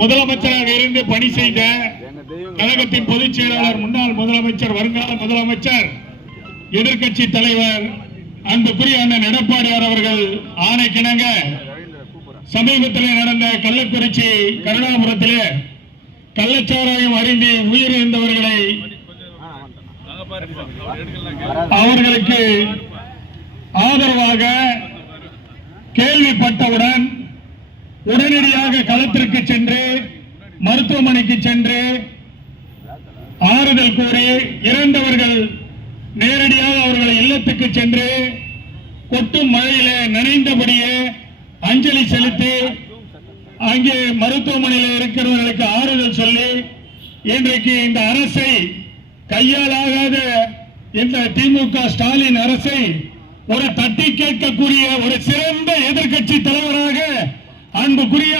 முதலமைச்சராக இருந்து பணி செய்த கழகத்தின் பொதுச் செயலாளர், முன்னாள் முதலமைச்சர், வருங்கால முதலமைச்சர், எதிர்கட்சி தலைவர் அன்புக்குரிய அண்ணன் எடப்பாடியார் அவர்கள் ஆணைக்கிணங்க சமீபத்தில் நடந்த கள்ளக்குறிச்சி கருணாபுரத்திலே கள்ளச்சாராயம் அருந்தி உயிரிழந்தவர்களை அவர்களுக்கு ஆதரவாக கேள்விப்பட்டவுடன் உடனடியாக களத்திற்கு சென்று மருத்துவமனைக்கு சென்று ஆறுதல் கூறி இறந்தவர்கள் நேரடியாக அவர்கள் இல்லத்துக்கு சென்று கொட்டும் மழையிலே நனைந்தபடியே அஞ்சலி செலுத்தி அங்கே மருத்துவமனையில் இருக்கிறவர்களுக்கு ஆறுதல் சொல்லி இன்றைக்கு இந்த அரசை கையாளாகாத இந்த திமுக ஸ்டாலின் அரசை ஒரு தட்டி கேட்கக்கூடிய ஒரு சிறந்த எதிர்கட்சி தலைவராக அன்புக்குரிய